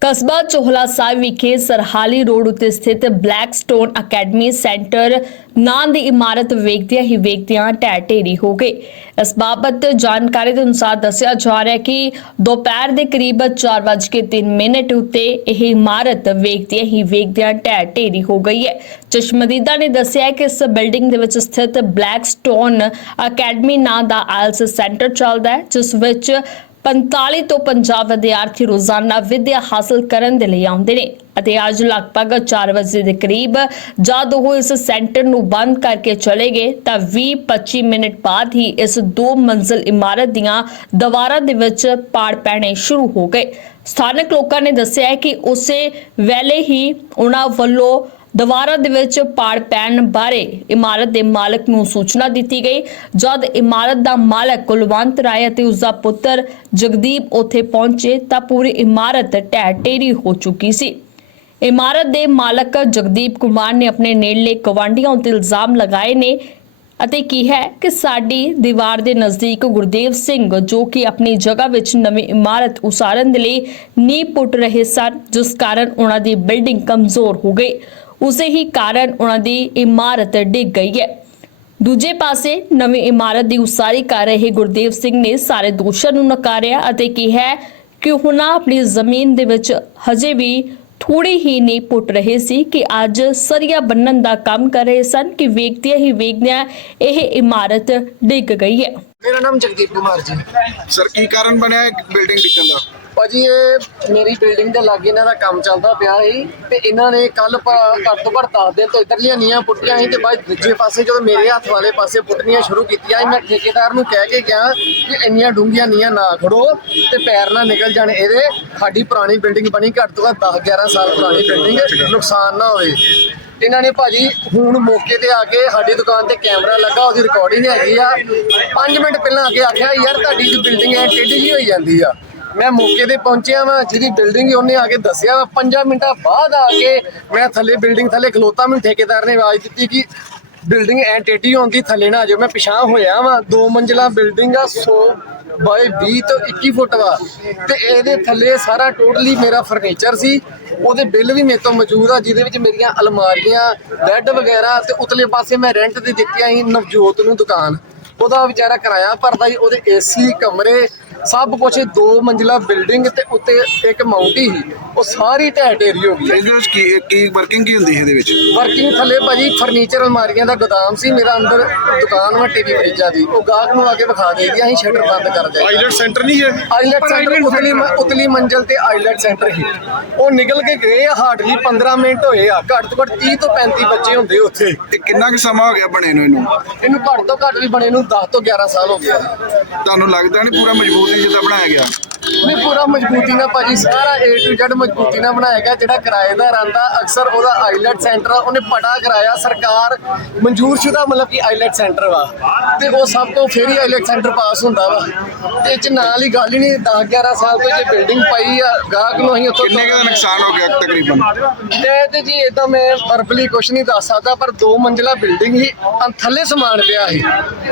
ਕਸਬਾ ਚੋਹਲਾ ਸਾਹਿਬ ਵਿਖੇ ਸਰਹਾਲੀ ਰੋਡ ਉੱਤੇ ਸਥਿਤ ਬਲੈਕ ਸਟੋਨ ਅਕੈਡਮੀ ਸੈਂਟਰ ਨਾਂ ਦੀ ਇਮਾਰਤ ਵੇਖਦਿਆਂ ਹੀ ਵੇਖਦਿਆਂ ਢਹਿ ਢੇਰੀ ਹੋ ਗਈ। ਇਸ ਬਾਬਤ ਜਾਣਕਾਰੀ ਦੇ ਅਨੁਸਾਰ ਦੱਸਿਆ ਜਾ ਰਿਹਾ ਹੈ ਕਿ ਦੁਪਹਿਰ ਦੇ ਕਰੀਬ 4:03 ਮਿੰਟ ਉੱਤੇ ਇਹ ਇਮਾਰਤ ਵੇਖਦਿਆਂ ਹੀ ਵੇਖਦਿਆਂ ਢਹਿ ਢੇਰੀ ਹੋ ਗਈ ਹੈ। ਚਸ਼ਮਦੀਦਾ ਨੇ ਦੱਸਿਆ ਕਿ ਇਸ ਬਿਲਡਿੰਗ ਦੇ ਵਿੱਚ ਸਥਿਤ ਬਲੈਕ ਸਟੋਨ ਅਕੈਡਮੀ ਨਾਂ ਦਾ ਆਇਲਸ ਸੈਂਟਰ ਚੱਲਦਾ ਹੈ, ਜਿਸ ਵਿੱਚ 45 ਤੋਂ 50 ਵਿਦਿਆਰਥੀ ਰੋਜ਼ਾਨਾ ਵਿੱਦਿਆ ਹਾਸਲ ਕਰਨ ਦੇ ਲਈ ਆਉਂਦੇ ਨੇ ਅਤੇ ਅੱਜ ਲਗਭਗ 4 ਵਜੇ ਦੇ ਕਰੀਬ ਜਦ ਉਹ ਇਸ ਸੈਂਟਰ ਨੂੰ ਬੰਦ ਕਰਕੇ ਚਲੇ ਗਏ ਤਾਂ 20-25 ਮਿੰਟ ਬਾਅਦ ਹੀ ਇਸ ਦੋ ਮੰਜ਼ਿਲ ਇਮਾਰਤ ਦੀਆਂ ਦੀਵਾਰਾਂ ਦੇ ਵਿੱਚ ਪਾੜ ਪੈਣੇ ਸ਼ੁਰੂ ਹੋ ਗਏ। ਸਥਾਨਕ ਲੋਕਾਂ ਨੇ ਦੱਸਿਆ ਕਿ ਉਸੇ ਵੇਲੇ ਹੀ ਉਹਨਾਂ ਵੱਲੋਂ ਦੀਵਾਰਾਂ ਦੇ ਵਿੱਚ ਪਾੜ ਪੈਣ ਬਾਰੇ ਇਮਾਰਤ ਦੇ ਮਾਲਕ ਨੂੰ ਸੂਚਨਾ ਦਿੱਤੀ ਗਈ, ਜਦ ਇਮਾਰਤ ਦਾ ਮਾਲਕ ਕੁਲਵੰਤ ਰਾਏ ਅਤੇ ਉਸ ਦਾ ਪੁੱਤਰ ਜਗਦੀਪ ਉੱਥੇ ਪਹੁੰਚੇ ਤਾਂ ਪੂਰੀ ਇਮਾਰਤ ਢਹਿ ਢੇਰੀ ਹੋ ਚੁੱਕੀ ਸੀ। ਇਮਾਰਤ ਦੇ ਮਾਲਕ ਜਗਦੀਪ ਕੁਮਾਰ ਨੇ ਆਪਣੇ ਨੇੜਲੇ ਗਵਾਂਢੀਆਂ ਉੱਤੇ ਇਲਜ਼ਾਮ ਲਗਾਏ ਨੇ ਅਤੇ ਕਿਹਾ ਹੈ ਕਿ ਸਾਡੀ ਦੀਵਾਰ ਦੇ ਨਜ਼ਦੀਕ ਗੁਰਦੇਵ ਸਿੰਘ ਜੋ ਕਿ ਆਪਣੀ ਜਗ੍ਹਾ ਵਿੱਚ ਨਵੀਂ ਇਮਾਰਤ ਉਸਾਰਨ ਦੇ ਲਈ ਨੀਂਹ ਪੁੱਟ ਰਹੇ ਸਨ, ਜਿਸ ਕਾਰਨ ਉਹਨਾਂ ਦੀ ਬਿਲਡਿੰਗ ਕਮਜ਼ੋਰ ਹੋ ਗਈ। ਉਸੇ ਹੀ ਕਾਰਨ ਉਹਨਾਂ ਦੀ ਇਮਾਰਤ ਡਿੱਗ ਗਈ ਹੈ। ਦੂਜੇ ਪਾਸੇ ਨਵੀਂ ਇਮਾਰਤ ਦੀ ਉਸਾਰੀ ਕਰ ਰਹੇ ਗੁਰਦੇਵ ਸਿੰਘ ਨੇ ਸਾਰੇ ਦੋਸ਼ਾਂ ਨੂੰ ਨਕਾਰਿਆ ਅਤੇ ਕਿਹਾ ਕਿ ਉਹਨਾਂ ਆਪਣੀ ਜ਼ਮੀਨ ਦੇ ਵਿੱਚ ਹਜੇ ਵੀ ਥੋੜੀ ਹੀ ਨਹੀਂ ਪੁੱਟ ਰਹੇ ਸੀ ਕਿ ਅੱਜ ਸਰੀਆ ਬੰਨਣ ਦਾ ਕੰਮ ਕਰ ਰਹੇ ਸਨ ਕਿ ਵੇਖਦਿਆਂ ਹੀ ਵੇਖਦਿਆਂ ਇਹ ਇਮਾਰਤ ਡਿੱਗ ਗਈ ਹੈ। ਮੇਰਾ ਨਾਮ ਜਗਦੀਪ ਕੁਮਾਰ ਜੀ। ਸਰ ਕੀ ਕਾਰਨ ਬਣਿਆ ਬਿਲਡਿੰਗ ਡਿੱਗਣ ਦਾ? ਭਾਜੀ ਇਹ ਮੇਰੀ ਬਿਲਡਿੰਗ ਦੇ ਲਾਗੇ ਇਹਨਾਂ ਦਾ ਕੰਮ ਚੱਲਦਾ ਪਿਆ ਸੀ ਤੇ ਇਹਨਾਂ ਨੇ ਕੱਲ ਘੱਟ ਤੋਂ ਘੱਟ 10 ਦਿਨ ਤੋਂ ਇਧਰਲੀਆਂ ਨੀਆਂ ਪੁੱਟੀਆਂ ਸੀ ਤੇ ਬਾਅਦ ਦੂਜੇ ਪਾਸੇ ਜਦੋਂ ਮੇਰੇ ਹੱਥ ਵਾਲੇ ਪਾਸੇ ਪੁੱਟਣੀਆਂ ਸ਼ੁਰੂ ਕੀਤੀਆਂ ਸੀ, ਮੈਂ ਠੇਕੇਦਾਰ ਨੂੰ ਕਹਿ ਕੇ ਗਿਆ ਕਿ ਇੰਨੀਆਂ ਡੂੰਘੀਆਂ ਨੀਆਂ ਨਾ ਖੜੋ ਤੇ ਪੈਰ ਨਾ ਨਿਕਲ ਜਾਣ ਇਹਦੇ। ਸਾਡੀ ਪੁਰਾਣੀ ਬਿਲਡਿੰਗ ਬਣੀ ਘੱਟ ਤੋਂ ਘੱਟ 10 11 ਸਾਲ ਪੁਰਾਣੀ ਬਿਲਡਿੰਗ ਨੁਕਸਾਨ ਨਾ ਹੋਵੇ। ਇਹਨਾਂ ਨੇ ਭਾਜੀ ਹੁਣ ਮੌਕੇ ਤੇ ਆ ਕੇ ਸਾਡੀ ਦੁਕਾਨ ਤੇ ਕੈਮਰਾ ਲੱਗਾ ਉਹਦੀ ਰਿਕਾਰਡਿੰਗ ਹੈਗੀ ਆ। 5 ਮਿੰਟ ਪਹਿਲਾਂ ਆ ਕੇ ਆਖਿਆ ਯਾਰ ਤੁਹਾਡੀ ਬਿਲਡਿੰਗ ਐ ਟੇਢੀ ਜਿਹੀ ਹੋਈ ਜਾਂਦੀ ਆ। ਮੈਂ ਮੌਕੇ ਤੇ ਪਹੁੰਚਿਆ ਵਾਂ, ਜਿਹਦੀ ਬਿਲਡਿੰਗ ਉਹਨੇ ਆ ਕੇ ਦੱਸਿਆ ਵਾ। 5 ਮਿੰਟਾਂ ਬਾਅਦ ਆ ਕੇ ਮੈਂ ਥੱਲੇ ਬਿਲਡਿੰਗ ਥੱਲੇ ਖਲੋਤਾ, ਮੈਨੂੰ ਠੇਕੇਦਾਰ ਨੇ ਆਵਾਜ਼ ਦਿੱਤੀ ਕਿ ਬਿਲਡਿੰਗ ਐ ਟੇਢੀ ਹੁੰਦੀ ਥੱਲੇ ਨਾ ਆ ਮੈਂ ਪਿਛਾਂ ਹੋਇਆ ਵਾਂ, ਦੋ ਮੰਜ਼ਲਾ ਬਿਲਡਿੰਗ ਆ 100 ਬਾਈ 20 ਤੋਂ 21 ਫੁੱਟ ਵਾ। ਤੇ ਇਹਦੇ ਥੱਲੇ ਸਾਰਾ ਟੋਟਲੀ ਮੇਰਾ ਫਰਨੀਚਰ ਸੀ। ਉਹਦੇ ਬਿੱਲ ਵੀ ਮੇਰੇ ਤੋਂ ਮੌਜੂਦ ਆ, ਜਿਹਦੇ ਵਿੱਚ ਮੇਰੀਆਂ ਅਲਮਾਰੀਆਂ ਬੈੱਡ ਵਗੈਰਾ ਤੇ ਉਤਲੇ ਪਾਸੇ ਮੈਂ ਰੈਂਟ ਤੇ ਦਿੱਤੀਆਂ ਸੀ ਨਵਜੋਤ ਨੂੰ ਦੁਕਾਨ। ਉਹਦਾ ਵਿਚਾਰਾ ਕਿਰਾਇਆ ਭਰਦਾ ਸੀ ਉਹਦੇ ਏਸੀ ਕਮਰੇ ਸਭ ਕੁਝ ਦੋ ਮੰਜ਼ਿਲਾ ਬਿਲਡਿੰਗ ਤੇ ਉੱਤੇ ਇੱਕ ਮਾਉਂਟੀ ਸੀ। ਉਹ ਸਾਰੀ ਢਹਿ ਢੇਰੀ ਹੋ ਗਈ। ਇਹਦੇ ਵਿੱਚ ਕੀ ਕੀ ਵਰਕਿੰਗ ਕੀ ਹੁੰਦੀ ਹੈ ਇਹਦੇ ਵਿੱਚ? ਵਰਕਿੰਗ ਥੱਲੇ ਭਾਜੀ ਫਰਨੀਚਰ ਅਲਮਾਰੀਆਂ ਦਾ ਗੋਦਾਮ ਸੀ। ਮੇਰਾ ਅੰਦਰ ਦੁਕਾਨ ਵਾ ਟੀਵੀ ਫਰਿੱਜਾਂ ਦੀ। ਉਹ ਗਾਹਕ ਨੂੰ ਆ ਕੇ ਵਿਖਾ ਦੇਗੀ ਅਸੀਂ ਸ਼ਟਰ ਬੰਦ ਕਰ ਦੇ ਆਈਲੈਟ ਸੈਂਟਰ ਨਹੀਂ ਹੈ ਆਈਲੈਟ ਸੈਂਟਰ ਉਤਲੀ ਉਤਲੀ ਮੰਜ਼ਲ ਤੇ ਆਈਲੈਟ ਸੈਂਟਰ ਹੀ ਉਹ ਨਿਕਲ ਕੇ ਗਏ ਆ ਹਾਰਡਲੀ 15 ਮਿੰਟ ਹੋਏ ਆ। ਘੱਟ ਤੋਂ ਘੱਟ 30 ਤੋਂ 35 ਬੱਚੇ ਹੁੰਦੇ ਉੱਥੇ। ਤੇ ਕਿੰਨਾ ਕੁ ਸਮਾਂ ਹੋ ਗਿਆ ਬਣੇ ਨੂੰ ਇਹਨੂੰ? ਇਹਨੂੰ ਘੱਟ ਤੋਂ ਘੱਟ ਵੀ ਬਣੇ ਨੂੰ 10 ਤੋਂ 11 ਸਾਲ ਹੋ ਗਏ ਆ। ਤੁਹਾਨੂੰ ਲੱਗਦਾ ਨਹੀਂ ਪੂਰਾ ਮਜ਼ਬੂਤ ਹੈ ਜਿੱਦਾਂ ਬਣਾਇਆ ਗਿਆ ਨਹੀਂ ਪੂਰਾ ਮਜ਼ਬੂਤੀ ਨਾਲ ਭਾਜੀ ਸਾਰਾ A to Z ਮਜ਼ਬੂਤੀ ਨਾਲ ਬਣਾਇਆ ਗਿਆ ਜਿਹੜਾ ਕਿਰਾਏਦਾਰ ਆਂਦਾ ਅਕਸਰ ਉਹਦਾ ਆਈਲੈਟ ਸੈਂਟਰ ਆ, ਉਹਨੇ ਪਟਾ ਕਰਾਇਆ ਸਰਕਾਰ ਮਨਜ਼ੂਰਸ਼ੁਦਾ ਮਤਲਬ ਕਿ ਆਈਲੈਟ ਸੈਂਟਰ ਵਾ। ਤੇ ਉਹ ਸਭ ਤੋਂ ਫੇਰ ਹੀ ਆਈਲੈਟ ਸੈਂਟਰ ਪਾਸ ਹੁੰਦਾ ਵਾ। ਤੇ ਇਹ ਚ ਨਾਲ ਹੀ ਗੱਲ ਹੀ ਨਹੀਂ 10 11 ਸਾਲ ਤੋਂ ਜੇ ਬਿਲਡਿੰਗ ਪਾਈ ਆ ਗਾਹਕ ਨੂੰ ਅਸੀਂ ਉੱਥੋਂ ਕਿੰਨੇ ਕੁ ਦਾ ਨੁਕਸਾਨ ਹੋ ਗਿਆ ਤਕਰੀਬਨ? ਤੇ ਤੇ ਜੀ ਇਦਾਂ ਮੈਂ ਵਰਬਲੀ ਕੁਝ ਨਹੀਂ ਦੱਸ ਸਕਦਾ ਪਰ ਦੋ ਮੰਜ਼ਿਲਾ ਬਿਲਡਿੰਗ ਹੀ ਥੱਲੇ ਸਮਾਨ ਪਿਆ ਸੀ।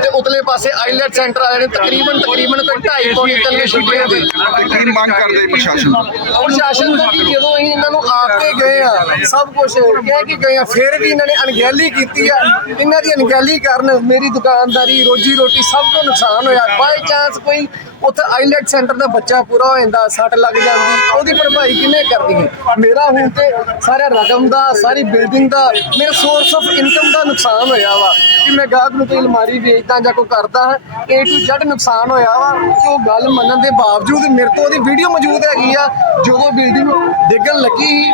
ਤੇ ਉਤਲੇ ਪਾਸੇ ਆਈਲੈਟ ਸੈਂਟਰ ਵਾਲੇ ਨੇ ਤਕਰੀਬਨ ਤਕਰੀਬਨ ਕੋਈ 2.5 ਪੌਣੇ ਤੱਕ ਛੁੱਟੀਆਂ ਦੇ। ਤੇ ਕੀ ਮੰਗ ਕਰਦੇ ਪ੍ਰਸ਼ਾਸਨ ਪ੍ਰਸ਼ਾਸਨ ਤੋਂ ਕਿ ਜਦੋਂ ਅਸੀਂ ਇਹਨਾਂ ਨੂੰ ਆਪ ਕੇ ਗਏ ਆ, ਸਭ ਕੁਝ ਕਹਿ ਕੇ ਗਏ ਆ, ਫਿਰ ਵੀ ਇਹਨਾਂ ਨੇ ਅਣਗਹਿਲੀ ਕੀਤੀ ਆ। ਇਹਨਾਂ ਦੀ ਅਣਗਹਿਲੀ ਕਾਰਨ ਮੇਰੀ ਦੁਕਾਨਦਾਰੀ, ਰੋਜੀ ਰੋਟੀ ਸਭ ਤੋਂ ਨੁਕਸਾਨ ਹੋਇਆ। ਬਾਈ ਚਾਂਸ ਕੋਈ ਉੱਥੇ ਆਈਲੈਟ ਸੈਂਟਰ ਦਾ ਬੱਚਾ ਪੂਰਾ ਹੋ ਜਾਂਦਾ, ਸੱਟ ਲੱਗ ਜਾਂਦੀ, ਉਹਦੀ ਭਰਪਾਈ ਕਿਵੇਂ ਕਰਦੀ ਹੈ? ਮੇਰਾ ਹੁਣ ਤੇ ਸਾਰਾ ਰਕਮ ਦਾ, ਸਾਰੀ ਬਿਲਡਿੰਗ ਦਾ, ਮੇਰਾ ਸੋਰਸ ਆਫ ਇਨਕਮ ਦਾ ਨੁਕਸਾਨ ਹੋਇਆ ਵਾ। ਕਿ ਮੈਂ ਗਾਹਕ ਨੂੰ ਕੋਈ ਅਲਮਾਰੀ ਵੇਚਦਾ ਜਾਂ ਕੋਈ ਕਰਦਾ ਹਾਂ ਏ ਟੂ Z ਨੁਕਸਾਨ ਹੋਇਆ ਵਾ ਤੇ ਉਹ ਗੱਲ ਮੰਨਣ ਦੇ ਬਾਵਜੂਦ ਮੇਰੇ ਕੋਲ ਉਹਦੀ ਵੀਡੀਓ ਮੌਜੂਦ ਹੈਗੀ ਆ, ਜਦੋਂ ਬਿਲਡਿੰਗ ਡਿੱਗਣ ਲੱਗੀ ਸੀ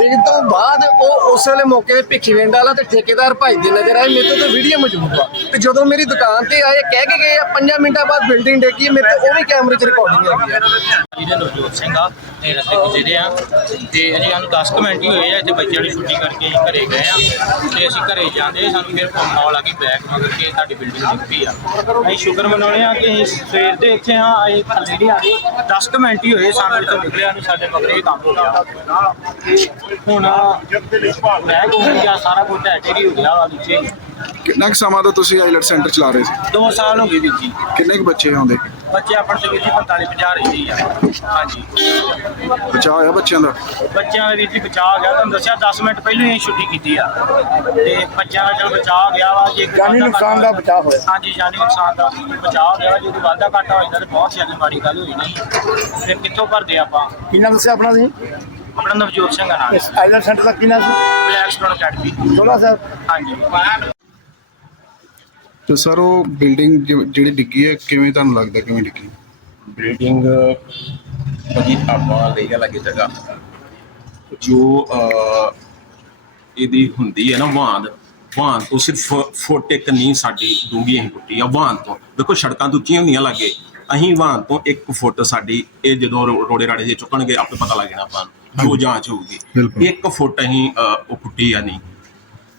ਡਿੱਗਣ ਤੋਂ ਬਾਅਦ ਉਹ ਉਸ ਵੇਲੇ ਮੌਕੇ ਤੇ ਭਿੱਖੀ ਵਿੰਡ ਵਾਲਾ ਤੇ ਠੇਕੇਦਾਰ ਭਜਦੇ ਨਜ਼ਰ ਆਏ ਮੇਰੇ ਤੋਂ ਤਾਂ ਵੀਡੀਓ ਮੌਜੂਦ ਵਾ ਤੇ ਜਦੋਂ ਮੇਰੀ ਦੁਕਾਨ ਤੇ ਆਏ, ਕਹਿ ਕੇ ਗਏ 5 ਮਿੰਟਾਂ ਬਾਅਦ ਬਿਲਡਿੰਗ ਡਿੱਗੀ ਮੇਰੇ ਤੇ ਉਹ ਵੀ ਕੈਮਰੇ 'ਚ ਰਿਕਾਰਡਿੰਗ ਹੈਗੀ ਆ। ਜਿਹਦੇ ਨਵਜੋਤ ਸਿੰਘ ਆ, ਤੇ ਰਸਤੇ ਗੁਜ਼ਰੇ ਆ। ਤੇ ਅਜੇ ਸਾਨੂੰ 10 ਕੁ ਹੀ ਹੋਏ ਆ ਤੇ ਬੱਚਿਆਂ ਦੀ ਛੁੱਟੀ ਕਰਕੇ ਅਸੀਂ ਘਰੇ ਗਏ ਆ। ਤੇ ਅਸੀਂ ਘਰੇ ਜਾਂਦੇ ਸਾਨੂੰ ਫਿਰ ਫੋਨ ਕਾਲ ਆ ਗਈ ਬੈਕ ਮਗਰ ਕੇ ਸਾਡੀ ਬਿਲਡਿੰਗ ਡਿੱਗ ਆ। ਅਸੀਂ ਸ਼ੁਕਰ ਮਨਾਉਣੇ ਆ ਕਿ ਅਸੀਂ ਸਵੇਰ ਦੇ ਇੱਥੇ ਹਾਂ ਅਸੀਂ ਥੱਲੇ ਆ ਗਏ। 10 ਕੁ ਹੀ ਹੋਏ ਸਾਨੂੰ ਇੱਥੋਂ ਨਿਕਲਿਆ ਨੂੰ, ਸਾਡੇ ਮਗਰ ਕੰਮ ਹੋ ਗਿਆ। ਹੁਣ। ਮੈਂ ਕੋਲ ਗਿਆ ਸਾਰਾ ਕੁਝ ਢਹਿ ਹੋ ਗਿਆ ਵਾ ਨੀਚੇ ਕਿੰਨਾ ਕੁ ਸਮਾਂ ਤੋਂ ਤੁਸੀਂ ਆਈਲੈਟ ਸੈਂਟਰ ਚਲਾ ਰਹੇ ਸੀ? 2 ਸਾਲ ਹੋ ਗਏ ਵੀਰ ਜੀ। ਕਿੰਨੇ ਕੁ ਬੱਚੇ ਆਉਂਦੇ? ਬੱਚੇ ਆਪਣੇ ਤੇ ਵੀਰ ਜੀ 45 50 ਰਹਿੰਦੀ ਆ। ਹਾਂਜੀ। ਬਚਾਅ ਹੋਇਆ ਬੱਚਿਆਂ ਦਾ? ਬੱਚਿਆਂ ਦਾ ਵੀਰ ਜੀ ਬਚਾਅ ਗਿਆ। ਤੁਹਾਨੂੰ ਦੱਸਿਆ 10 ਮਿੰਟ ਪਹਿਲਾਂ ਹੀ ਛੁੱਟੀ ਕੀਤੀ ਆ। ਤੇ ਬੱਚਿਆਂ ਦਾ ਚਲੋ ਬਚਾਅ ਗਿਆ ਵਾ ਜੇ ਜਾਨੀ ਵਾਧਾ ਨੁਕਸਾਨ ਦਾ ਬਚਾਅ ਹੋਇਆ। ਹਾਂਜੀ ਜਾਨੀ ਨੁਕਸਾਨ ਦਾ ਬਚਾਅ ਹੋ ਗਿਆ। ਜੇ ਕੋਈ ਵਾਧਾ ਘਾਟਾ ਹੋ ਜਾਂਦਾ ਤੇ ਬਹੁਤ ਜ਼ਿਆਦਾ ਮਾੜੀ ਗੱਲ ਹੋਈ ਨਹੀਂ। ਫਿਰ ਕਿੱਥੋਂ ਭਰਦੇ ਆਪਾਂ? ਕੀ ਨਾਮ ਦੱਸਿਆ ਆਪਣਾ ਸੀ ਆਪਣਾ ਨਵਜੋਤ ਸਿੰਘ ਨਾਮ ਇਸ ਆਈਲੈਂਡ ਸੈਂਟਰ ਦਾ ਕੀ ਨਾਮ ਸੀ? Black Stone Academy. Chola Sahib. ਹਾਂਜੀ। ਤੇ ਸਰ ਉਹ ਬਿਲਡਿੰਗ ਜਿਹੜੀ ਡਿੱਗੀ ਹੈ ਕਿਵੇਂ ਤੁਹਾਨੂੰ ਲੱਗਦਾ ਕਿਵੇਂ ਡਿੱਗੀ? ਬਿਲਡਿੰਗ ਭਾਜੀ ਆਪਾਂ ਲਈ ਆ ਲੱਗੇ ਜਗ੍ਹਾ। ਜੋ ਅਹ, ਇਹਦੀ ਹੁੰਦੀ ਹੈ ਨਾ ਵਾਂਦ ਵਾਂਦ ਤੋਂ ਸਿਰਫ ਫੁੱਟ ਇੱਕ ਨਹੀਂ ਸਾਡੀ ਡੂੰਗੀ ਅਸੀਂ ਪੁੱਟੀ ਆ ਵਾਂਦ ਤੋਂ। ਦੇਖੋ ਸੜਕਾਂ ਤੋਂ ਉੱਚੀਆਂ ਹੁੰਦੀਆਂ ਲੱਗੇ। ਅਸੀਂ ਵਾਂਦ ਤੋਂ ਇੱਕ ਫੁੱਟ ਸਾਡੀ ਇਹ ਜਦੋਂ ਰੋ- ਰੋੜੇ ਰਾੜੇ ਜੇ ਚੁੱਕਣਗੇ ਆਪੇ ਪਤਾ ਲੱਗ ਜਾਣਾ ਆਪਾਂ ਨੂੰ। ਜੋ ਜਾਂਚ ਹੋਊਗੀ। ਇੱਕ ਫੁੱਟ ਅਸੀਂ ਉਹ ਪੁੱਟੀ ਆ ਨਹੀਂ।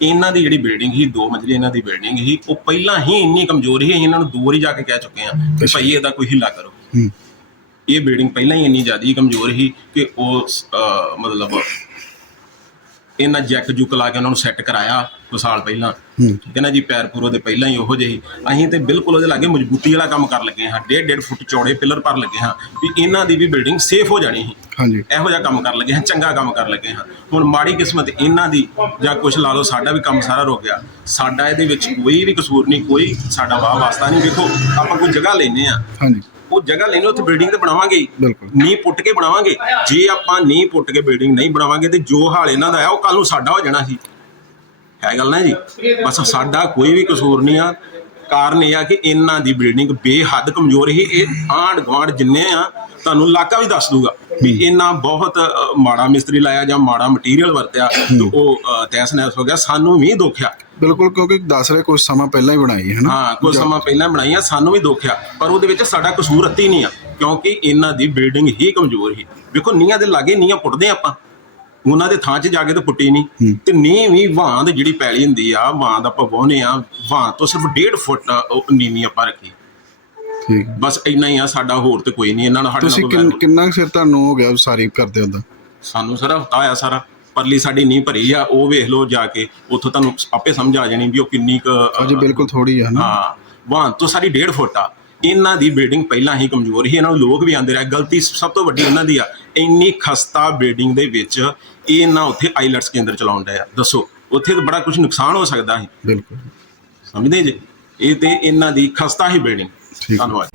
ਇਹਨਾਂ ਦੀ ਜਿਹੜੀ ਬਿਲਡਿੰਗ ਸੀ ਦੋ ਮੰਜ਼ਲੀ ਇਹਨਾਂ ਦੀ ਬਿਲਡਿੰਗ ਸੀ ਉਹ ਪਹਿਲਾਂ ਹੀ ਇੰਨੀ ਕਮਜ਼ੋਰ ਸੀ ਇਹਨਾਂ ਨੂੰ ਦੂਰ ਹੀ ਜਾ ਕੇ ਕਹਿ ਚੁੱਕੇ ਆ ਕਿ। ਭਾਈ ਇਹਦਾ ਕੋਈ ਹਿੱਲਾ ਕਰੋ। ਇਹ ਬਿਲਡਿੰਗ ਪਹਿਲਾਂ ਹੀ ਇੰਨੀ ਜ਼ਿਆਦਾ ਕਮਜ਼ੋਰ ਸੀ ਕਿ ਉਹ ਮਤਲਬ ਇਹਨਾਂ ਜੈਕ ਜੁਕ ਲਾ ਕੇ ਉਹਨਾਂ ਨੂੰ ਸੈੱਟ ਕਰਾਇਆ ਕੁ ਸਾਲ ਪਹਿਲਾਂ। ਠੀਕ ਹੈ ਨਾ ਜੀ ਪੈਰ ਪੂਰੋ ਦੇ ਪਹਿਲਾਂ ਹੀ ਉਹੋ ਜਿਹੀ। ਅਸੀਂ ਤੇ ਬਿਲਕੁਲ ਉਹਦੇ ਲਾਗੇ ਮਜ਼ਬੂਤੀ ਵਾਲਾ ਕੰਮ ਕਰ ਲੱਗੇ ਹਾਂ। ਡੇਢ ਡੇਢ ਫੁੱਟ ਚੌੜੇ ਪਿਲਰ ਪਰ ਲੱਗੇ ਹਾਂ ਵੀ ਇਹਨਾਂ ਦੀ ਵੀ ਬਿਲਡਿੰਗ ਸੇਫ ਹੋ ਜਾਣੀ ਸੀ। ਹਾਂਜੀ। ਇਹੋ ਜਿਹਾ ਕੰਮ ਕਰ ਲੱਗੇ ਹਾਂ ਚੰਗਾ ਕੰਮ ਕਰ ਲੱਗੇ ਹਾਂ। ਹੁਣ ਮਾੜੀ ਕਿਸਮਤ ਇਹਨਾਂ ਦੀ ਜਾਂ ਕੁਝ ਲਾ ਲਓ ਸਾਡਾ ਵੀ ਕੰਮ ਸਾਰਾ ਰੁਕ ਗਿਆ। ਸਾਡਾ ਇਹਦੇ ਵਿੱਚ ਕੋਈ ਵੀ ਕਸੂਰ ਨਹੀਂ ਕੋਈ ਸਾਡਾ ਵਾਹ ਵਾਸਤਾ ਨਹੀਂ। ਵੇਖੋ ਆਪਾਂ ਕੋਈ ਜਗ੍ਹਾ ਲੈਨੇ ਆ ਹਾਂਜੀ। ਉਹ ਜਗ੍ਹਾ ਲੈਣੀ ਉੱਥੇ ਬਿਲਡਿੰਗ ਤੇ ਬਣਾਵਾਂਗੇ। ਬਿਲਕੁਲ। ਨੀਂਹ ਪੁੱਟ ਕੇ ਬਣਾਵਾਂਗੇ। ਜੇ ਆਪਾਂ ਨੀਂਹ ਪੁੱਟ ਕੇ ਬਿਲਡਿੰਗ ਨਹੀਂ ਬਣਾਵਾਂਗੇ ਤੇ ਜੋ ਹਾਲ ਇਹਨਾਂ ਦਾ ਹੈ ਉਹ ਕੱਲ ਨੂੰ ਸਾਡਾ ਹੋ ਜਾਣਾ ਸੀ। ਹੈ ਗੱਲ ਨਾ ਜੀ? ਬਸ ਸਾਡਾ ਕੋਈ ਵੀ ਕਸੂਰ ਨਹੀਂ ਆ। ਕਾਰਨ ਇਹ ਆ ਕਿ ਇਹਨਾਂ ਦੀ ਬਿਲਡਿੰਗ ਬੇਹੱਦ ਕਮਜ਼ੋਰ ਹੀ ਇਹ ਆਂਢ ਗੁਆਂਢ ਜਿੰਨੇ ਆ ਤੁਹਾਨੂੰ ਇਲਾਕਾ ਵੀ ਦੱਸ ਦੂਗਾ ਵੀ ਇਹਨਾਂ ਬਹੁਤ ਮਾੜਾ ਮਿਸਤਰੀ ਲਾਇਆ ਜਾਂ ਮਾੜਾ ਮਟੀਰੀਅਲ ਵਰਤਿਆ ਤੇ ਉਹ ਅ, ਤਹਿਸ ਨਹਿਸ ਹੋ ਗਿਆ ਸਾਨੂੰ ਵੀ ਦੁੱਖਿਆ ਬਿਲਕੁਲ ਕਿਉਂਕਿ ਦੱਸ ਰਹੇ ਕੁਝ ਸਮਾਂ ਪਹਿਲਾਂ ਹੀ ਬਣਾਈ ਹੈ ਨਾ ਹਾਂ ਕੁਝ ਸਮਾਂ ਪਹਿਲਾਂ ਬਣਾਈਆਂ ਸਾਨੂੰ ਵੀ ਦੁੱਖ ਆ ਪਰ ਉਹਦੇ ਵਿੱਚ ਸਾਡਾ ਕਸੂਰ ਅੱਤੀ ਨਹੀਂ ਆ ਕਿਉਂਕਿ ਇਹਨਾਂ ਦੀ ਬਿਲਡਿੰਗ ਹੀ ਕਮਜ਼ੋਰ ਸੀ। ਵੇਖੋ ਨੀਹਾਂ ਦੇ ਲਾਗੇ ਨੀਹਾਂ ਪੁੱਟਦੇ ਆਪਾਂ ਉਹਨਾਂ ਦੇ ਥਾਂ 'ਚ ਜਾ ਕੇ ਤਾਂ ਪੁੱਟੀ ਨਹੀਂ। ਤੇ ਨੀਂਹ ਵੀ ਵਾਂਦ ਜਿਹੜੀ ਪੈਲੀ ਹੁੰਦੀ ਆ ਵਾਂਦ ਆਪਾਂ ਵਾਹੁੰਦੇ ਆ ਵਾਂ ਤੋਂ ਸਿਰਫ 1.5 ਫੁੱਟ ਨੀਵੀਂ ਆਪਾਂ ਰੱਖੀ। ਠੀਕ। ਬਸ ਇੰਨਾ ਹੀ ਆ ਸਾਡਾ ਹੋਰ ਤੇ ਕੋਈ ਨਹੀਂ ਇਹਨਾਂ ਨਾਲ ਸਾਡੇ ਤੁਸੀਂ ਕਿੰਨ- ਕੋਈ ਕਿੰਨਾ ਕੁ ਚਿਰ ਤੁਹਾਨੂੰ ਹੋ ਗਿਆ ਉਸਾਰੀ ਕਰਦੇ ਹੁੰਦਾ ਸਾਨੂੰ ਸਾਰਾ ਹਫਤਾ ਆਇਆ ਸਾਰਾ ਪਰਲੀ ਸਾਡੀ ਨੀਂਹ ਭਰੀ ਆ ਉਹ ਵੇਖ ਲਓ ਜਾ ਕੇ ਉੱਥੋਂ ਤੁਹਾਨੂੰ ਆਪੇ ਸਮਝ ਆ ਜਾਣੀ ਵੀ ਉਹ ਕਿੰਨੀ ਕੁ ਅ, ਅਜੇ ਬਿਲਕੁਲ ਥੋੜੀ ਹੈ ਨਾ। ਹਾਂ ਵਾਂ ਤੋਂ ਸਾਡੀ 1.5 ਫੁੱਟ ਆ। ਇਹਨਾਂ ਦੀ ਬਿਲਡਿੰਗ ਪਹਿਲਾਂ ਹੀ ਕਮਜ਼ੋਰ ਸੀ ਇਹਨਾਂ ਨੂੰ ਲੋਕ ਵੀ ਆਂਦੇ ਰਹੇ ਗਲਤੀ ਸਭ ਤੋਂ ਵੱਡੀ ਇਹਨਾਂ ਦੀ ਆ। ਇੰਨੀ ਖਸਤਾ ਬਿਲਡਿੰਗ ਦੇ ਵਿੱਚ ਇਹ ਨਾ ਉੱਥੇ ਆਈਲੈਟਸ ਕੇਂਦਰ ਚਲਾਉਣ ਡਿਆ ਦੱਸੋ ਉੱਥੇ ਤਾਂ ਬੜਾ ਕੁਝ ਨੁਕਸਾਨ ਹੋ ਸਕਦਾ ਸੀ। ਬਿਲਕੁਲ। ਸਮਝਦੇ ਜੀ? ਇਹ ਤੇ ਇਹਨਾਂ ਦੀ ਖਸਤਾ ਹੀ ਬਿਲਡਿੰਗ ਠੀਕ ਹੈ। ਧੰਨਵਾਦ